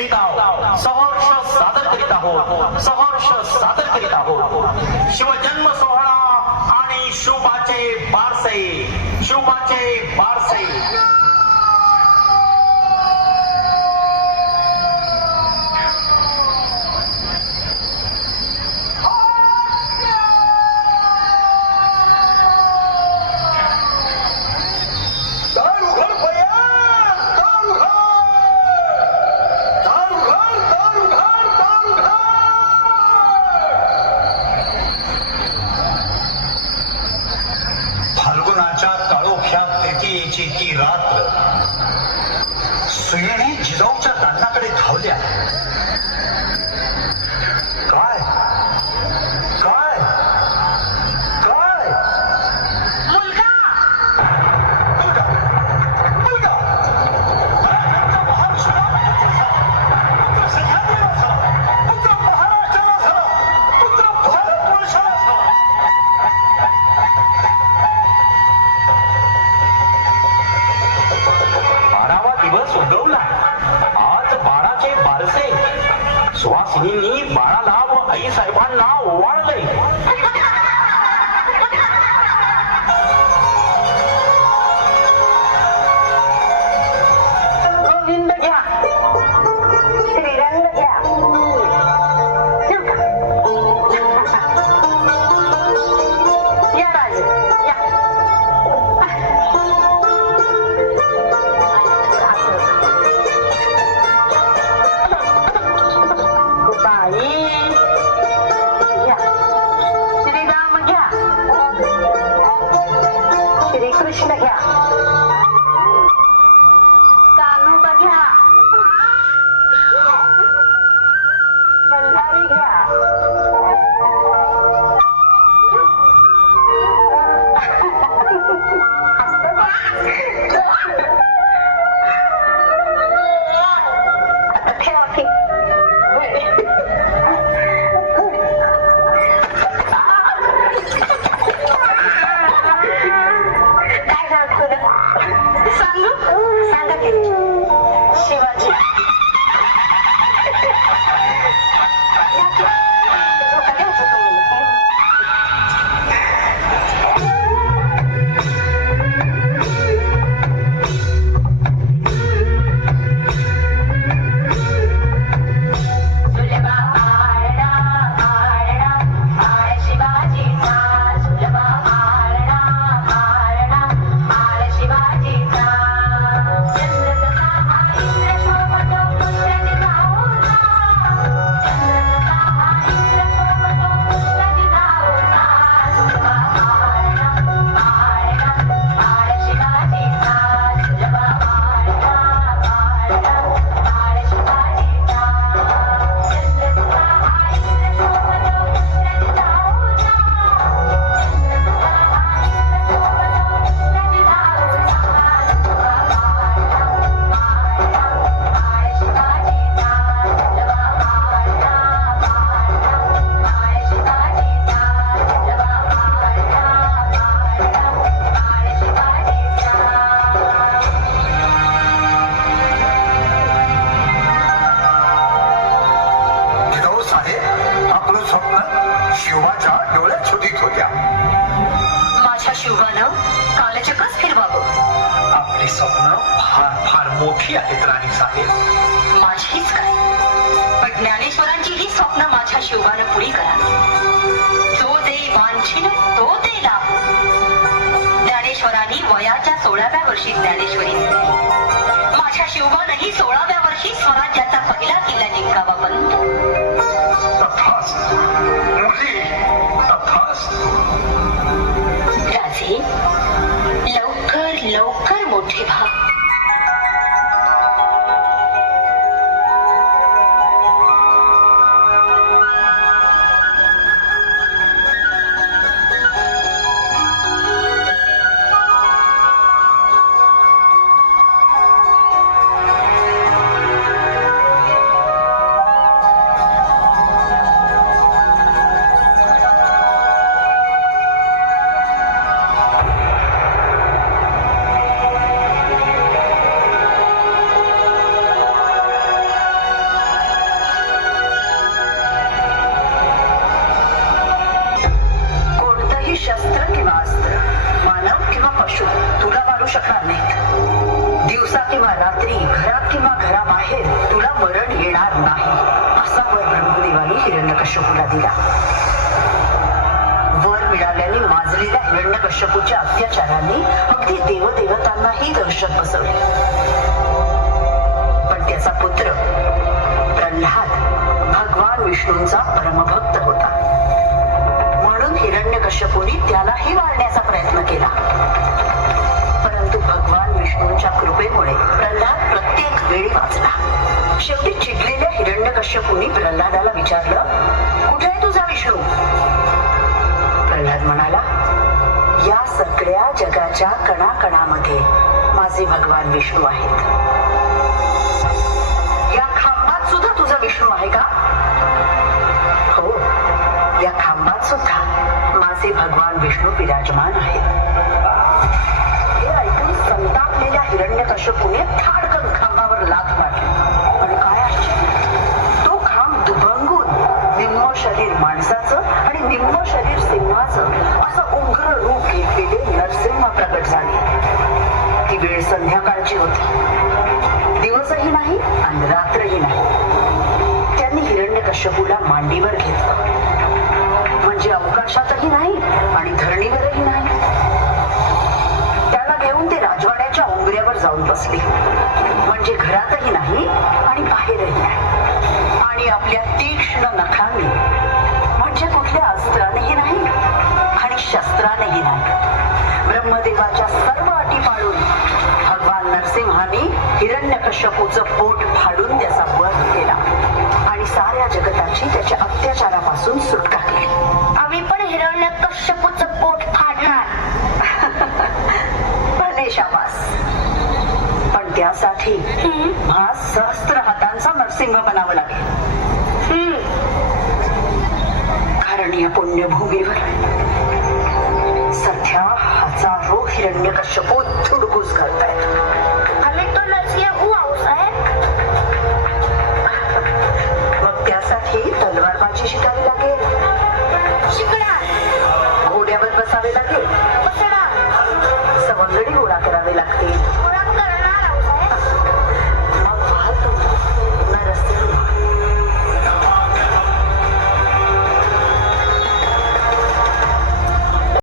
भेदाव सहर्ष सादर करीत आहोत, सहर्ष सादर करीत आहोत. शिवजन्म सोहळा आणि शुभाचे बारसे, शुभाचे बारसे. ती रात्र सुयेने जिजाऊच्या दालनाकडे धावल्या. काय काय काय मुलगा मुलगा मुलगा मराठ्यांचा महान शिवरायांचा पुत्र सह्याद्रीला झाला, पुत्र महाराष्ट्राला झाला, पुत्र भारतवर्षाला झाला. दिवस उगवला. आज बाळाचे बारसे. सुहासिनींनी बाळाला व आई साहेबांना ओवाळले. गोविंद घ्या, श्रीरंग घ्या. या राजे या. कृष्ण घ्या, कान्होबा घ्या, मल्हारी घ्या. ठेवा की सांगा की शिवाजी शिवाच्या डोळ्यात शोधित होत्या. माझ्या शिवबानं कालचक्रच फिरवावं. आपली स्वप्न फार फार मोठी आहेत राणी साहेब. माझीच काय, पण ज्ञानेश्वरांची ही स्वप्न माझ्या शिवबानं पुरी करा. जो ते वांछीन तो ते लाभ. ज्ञानेश्वरांनी वयाच्या 16व्या वर्षी ज्ञानेश्वरी दिली. माझ्या शिवबानंही 16व्या वर्षी स्वराज्याचा पहिला किल्ला जिंकावा. पण तथास्तु मुली, तथास्तु. राजे लवकर लवकर मोठे व्हा. दिवसा किंवा रात्री घरात किंवा घराबाहेर तुला मरण येणार नाही असा वर ब्रह्मदेवाने हिरण्यकश्यपूला दिला. वर मिळाल्याने माजलेल्या हिरण्यकश्यपूच्या अत्याचारांनी अगदी देवदेवतांनाही दहशत बसवली. पण त्याचा पुत्र प्रल्हाद भगवान विष्णूंचा परमभक्त होता. म्हणून हिरण्यकश्यपूने त्यालाही मारण्याचा प्रयत्न केला. परंतु भगवान विष्णूंच्या कृपेमुळे प्रल्हाद प्रत्येक वेळी वाचला. शेवटी चिडलेल्या हिरण्यकश्यपूने प्रल्हादाला विचारलं, कुठे आहे तुझा विष्णू? प्रल्हाद म्हणाला, या सगळ्या जगाच्या कणाकणामध्ये माझे भगवान विष्णू आहेत. या खांबात सुद्धा तुझा विष्णू आहे का? हो, या खांबात सुद्धा माझे भगवान विष्णू विराजमान आहेत. हे ऐकून संतापलेल्या हिरण्यकश्यपूने धाडकन खांबावर लाथ मारली आणि काय आश्चर्य, तो खांब दुभंगून निम्म शरीर माणसाचं आणि निम्म शरीर सिंहाचं असं उग्र रूप घेतलेले नरसिंह प्रकट झाले. ती वेळ संध्याकाळची होती. दिवसही नाही आणि रात्रही नाही. त्यांनी हिरण्यकश्यपूला मांडीवर घेतलं, म्हणजे अवकाशातही नाही आणि धरणीवरही नाही. त्याला घेऊन ते राजवाड्याच्या उंबऱ्यावर जाऊन बसले, म्हणजे घरातही नाही आणि बाहेरही नाही. आणि आपल्या तीक्ष्ण नखांनी, म्हणजे कुठल्या अस्त्रानेही नाही आणि शस्त्रानेही नाही, ब्रह्मदेवाच्या सर्व अटी पाळून भगवान नरसिंहाने हिरण्यकश्यपूचं पोट फाडून त्याचा वध केला आणि साऱ्या जगताची त्याच्या अत्याचारापासून सुटका केली. आम्ही पण हिरण्यकश्यपूचं पोट फाडणार. भले शाबास. पण त्यासाठी हा सहस्त्र हातांचा नरसिंह बनावं लागेल. कारण या पुण्यभूमीवर सध्या हजारो हिरण्यकश्यपू धुडगूस घालतायत. आम्ही तो नरसिंह उवाऊ साहेब. मग त्यासाठी तलवारबाजी शिकावी लागेल, शिकणार, घोड्यावर बसावे लागेल, बसणार, सवंगडी गोळा करावे लागतील,